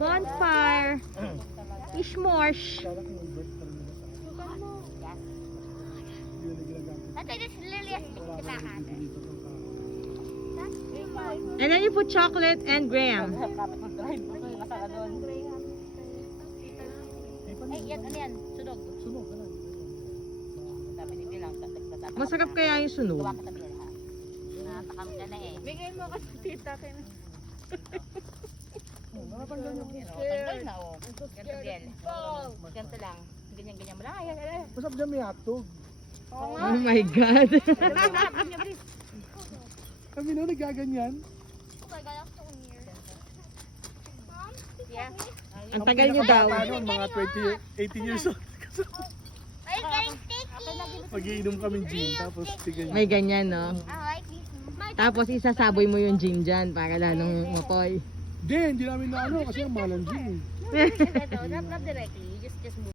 Bonfire. Ishmosh. And then you put chocolate and graham. Ay, yan, ano yan? Sunog. Sunog ka na. Sabi ni Bilang, Masarap kaya yung sunog. Tuwa ka tabi ha. Nakatakam ka na eh. Bigay mo kasi tita kayo. Nakatanggal yung Tanggal na oh. Ganto Biel. Ganto lang. Ganyan-ganyan mo lang. Ay, ay, ay. Masarap dyan may hotdog. Oh my God. Kami no, nagaganyan. Yeah. Ang tagal nyo daw. Ano, mga 18 years old. Mag-iinom kami gin, tapos tigay. May ganyan, no? Tapos isasaboy mo yung gin dyan para lalong mapoy. Hindi namin na ano, kasi ang mahal ang gin. Not directly. Just move.